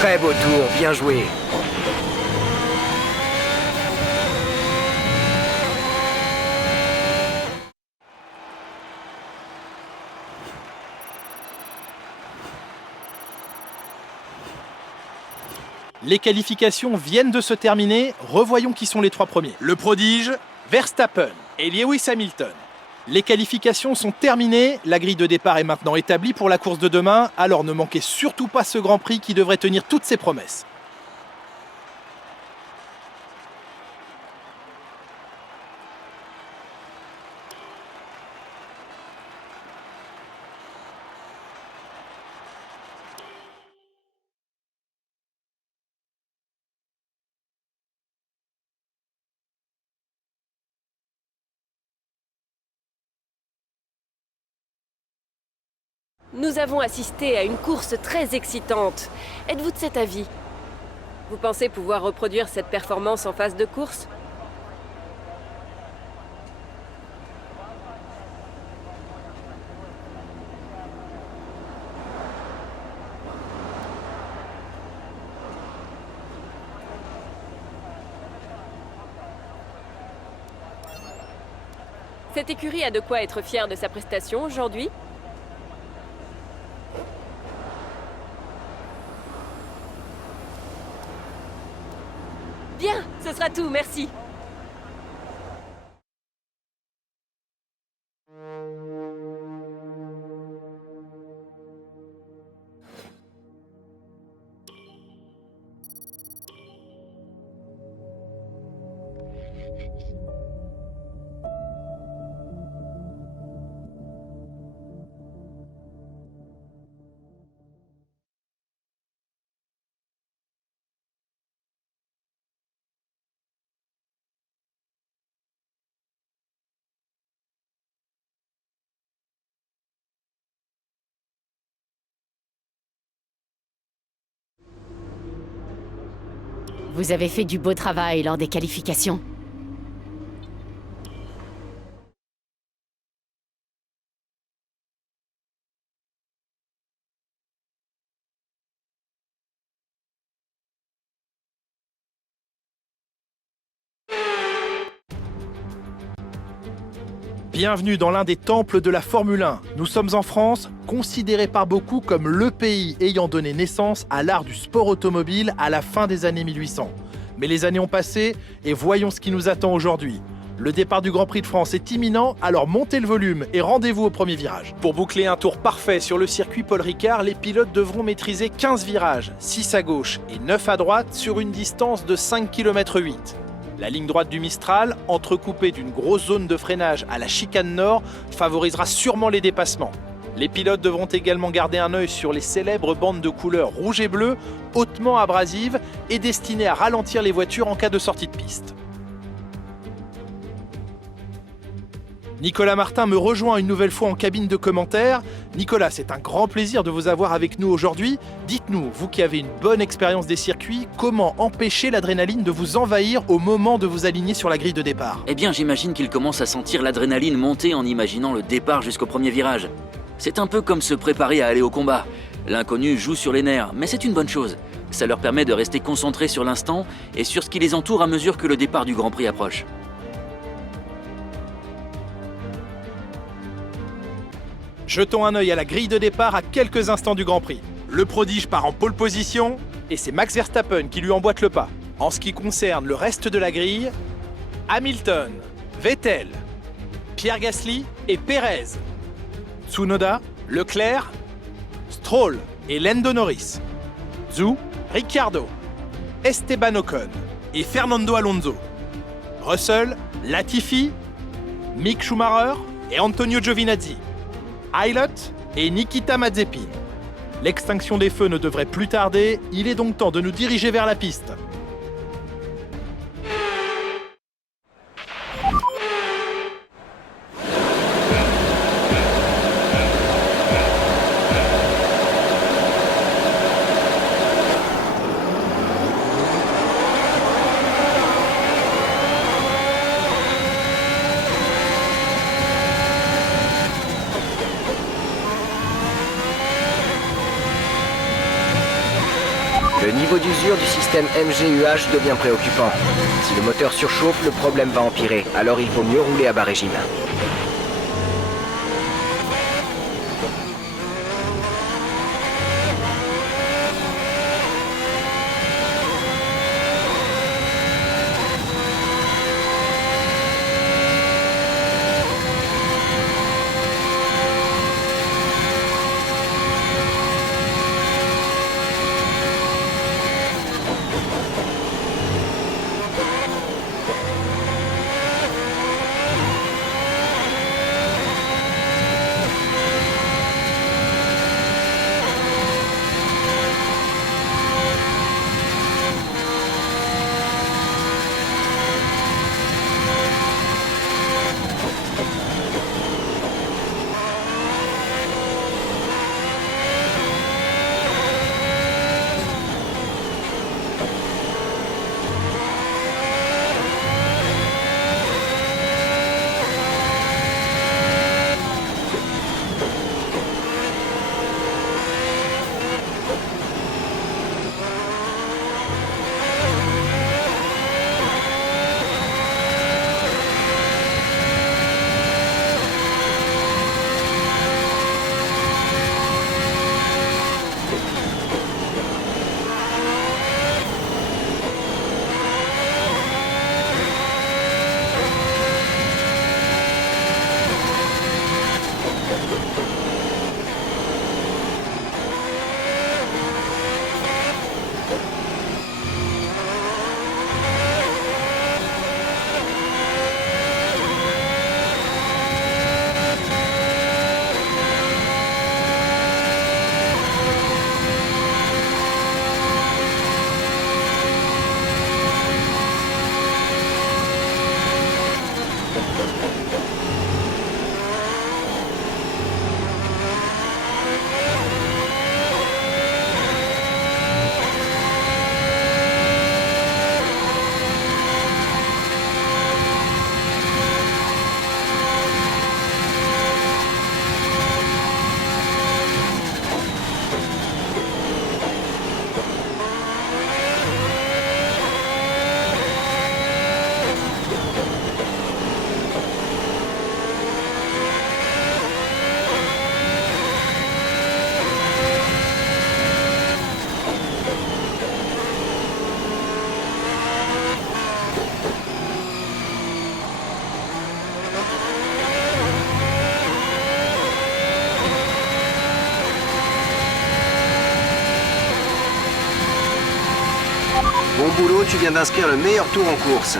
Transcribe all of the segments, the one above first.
Très beau tour, bien joué. Les qualifications viennent de se terminer, revoyons qui sont les 3 premiers. Le prodige, Verstappen et Lewis Hamilton. Les qualifications sont terminées, la grille de départ est maintenant établie pour la course de demain, alors ne manquez surtout pas ce Grand Prix qui devrait tenir toutes ses promesses. Nous avons assisté à une course très excitante. Êtes-vous de cet avis? Vous pensez pouvoir reproduire cette performance en phase de course? Cette écurie a de quoi être fière de sa prestation aujourd'hui. Bien, ce sera tout, merci. Vous avez fait du beau travail lors des qualifications. Bienvenue dans l'un des temples de la Formule 1. Nous sommes en France, considéré par beaucoup comme le pays ayant donné naissance à l'art du sport automobile à la fin des années 1800. Mais les années ont passé et voyons ce qui nous attend aujourd'hui. Le départ du Grand Prix de France est imminent, alors montez le volume et rendez-vous au premier virage. Pour boucler un tour parfait sur le circuit Paul Ricard, les pilotes devront maîtriser 15 virages, 6 à gauche et 9 à droite sur une distance de 5,8 km. La ligne droite du Mistral, entrecoupée d'une grosse zone de freinage à la chicane nord, favorisera sûrement les dépassements. Les pilotes devront également garder un œil sur les célèbres bandes de couleur rouge et bleu, hautement abrasives et destinées à ralentir les voitures en cas de sortie de piste. Nicolas Martin me rejoint une nouvelle fois en cabine de commentaires. Nicolas, c'est un grand plaisir de vous avoir avec nous aujourd'hui. Dites-nous, vous qui avez une bonne expérience des circuits, comment empêcher l'adrénaline de vous envahir au moment de vous aligner sur la grille de départ? Eh bien, j'imagine qu'il commence à sentir l'adrénaline monter en imaginant le départ jusqu'au premier virage. C'est un peu comme se préparer à aller au combat. L'inconnu joue sur les nerfs, mais c'est une bonne chose. Ça leur permet de rester concentrés sur l'instant et sur ce qui les entoure à mesure que le départ du Grand Prix approche. Jetons un œil à la grille de départ à quelques instants du Grand Prix. Le prodige part en pole position et c'est Max Verstappen qui lui emboîte le pas. En ce qui concerne le reste de la grille, Hamilton, Vettel, Pierre Gasly et Pérez, Tsunoda, Leclerc, Stroll et Lando Norris, Zhou, Ricciardo, Esteban Ocon et Fernando Alonso, Russell, Latifi, Mick Schumacher et Antonio Giovinazzi, Aylott et Nikita Mazepin. L'extinction des feux ne devrait plus tarder, il est donc temps de nous diriger vers la piste. Le niveau d'usure du système MGUH devient préoccupant. Si le moteur surchauffe, le problème va empirer, alors il vaut mieux rouler à bas régime. Bon boulot, tu viens d'inscrire le meilleur tour en course.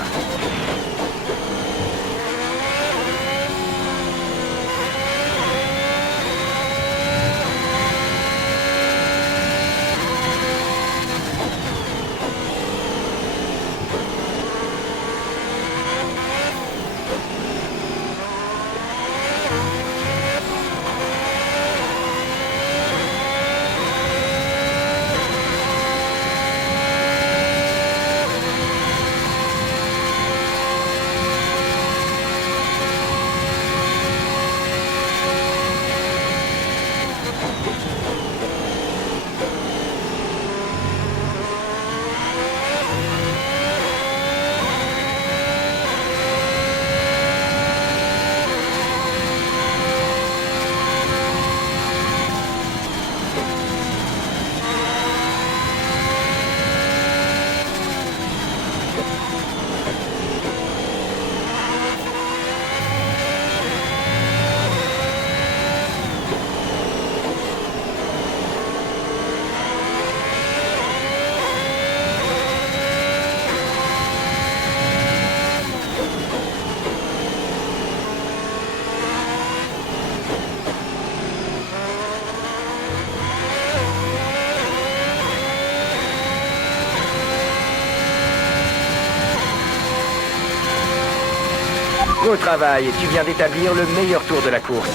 Beau travail, tu viens d'établir le meilleur tour de la course.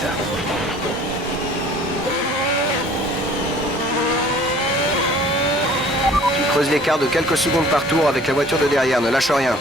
Tu creuses l'écart de quelques secondes par tour avec la voiture de derrière, ne lâche rien.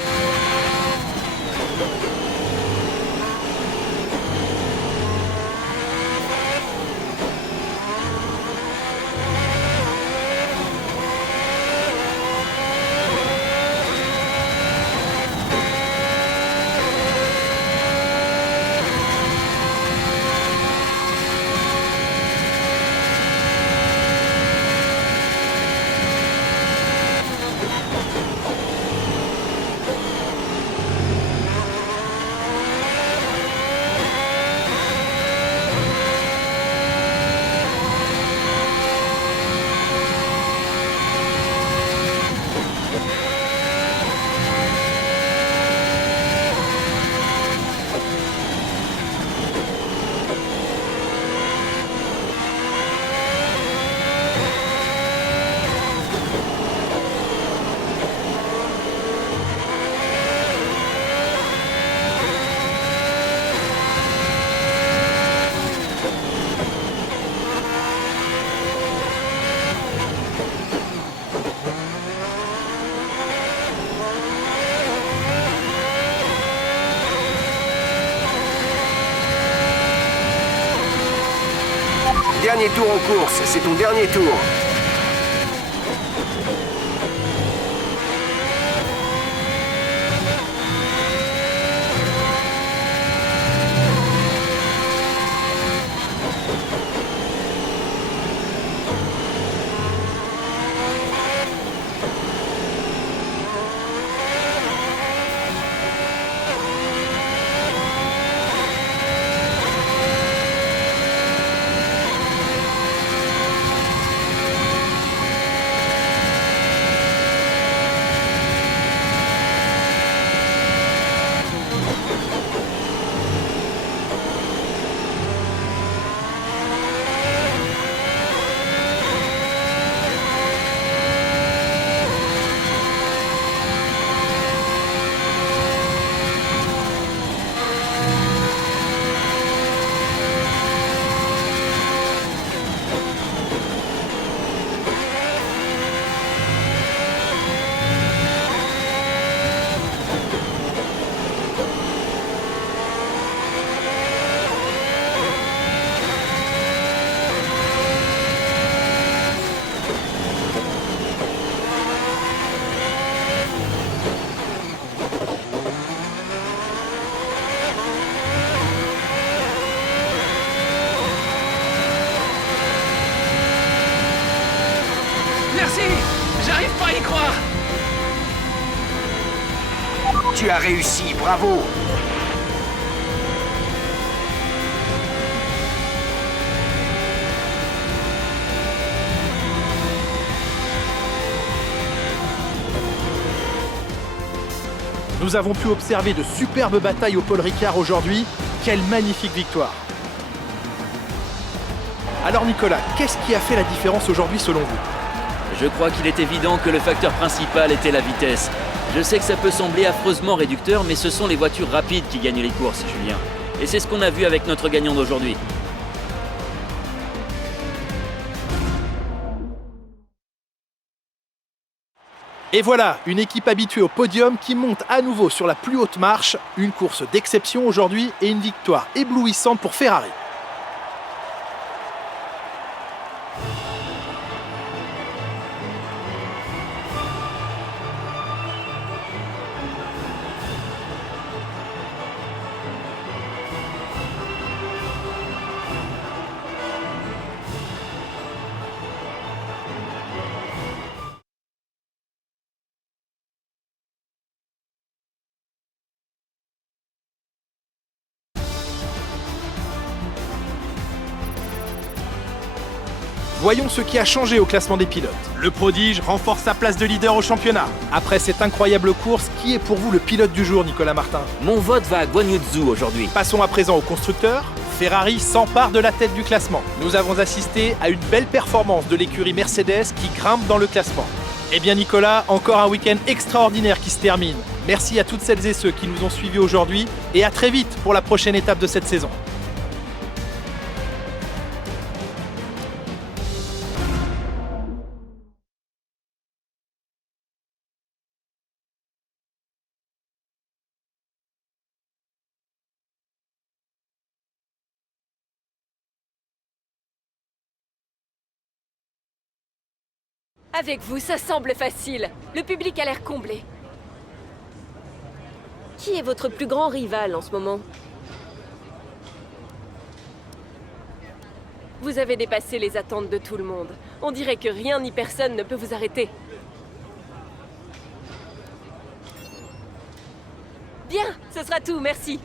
dernier tour en course, c'est ton dernier tour. Merci! J'arrive pas à y croire! Tu as réussi, bravo. Nous avons pu observer de superbes batailles au Paul Ricard aujourd'hui. Quelle magnifique victoire! Alors Nicolas, qu'est-ce qui a fait la différence aujourd'hui selon vous? Je crois qu'il est évident que le facteur principal était la vitesse. Je sais que ça peut sembler affreusement réducteur, mais ce sont les voitures rapides qui gagnent les courses, Julien. Et c'est ce qu'on a vu avec notre gagnant d'aujourd'hui. Et voilà, une équipe habituée au podium qui monte à nouveau sur la plus haute marche. Une course d'exception aujourd'hui et une victoire éblouissante pour Ferrari. Voyons ce qui a changé au classement des pilotes. Le prodige renforce sa place de leader au championnat. Après cette incroyable course, qui est pour vous le pilote du jour, Nicolas Martin? Mon vote va à Guan Yu Zhou aujourd'hui. Passons à présent aux constructeurs. Ferrari s'empare de la tête du classement. Nous avons assisté à une belle performance de l'écurie Mercedes qui grimpe dans le classement. Eh bien Nicolas, encore un week-end extraordinaire qui se termine. Merci à toutes celles et ceux qui nous ont suivis aujourd'hui et à très vite pour la prochaine étape de cette saison. Avec vous, ça semble facile. Le public a l'air comblé. Qui est votre plus grand rival en ce moment? Vous avez dépassé les attentes de tout le monde. On dirait que rien ni personne ne peut vous arrêter. Bien, ce sera tout, merci.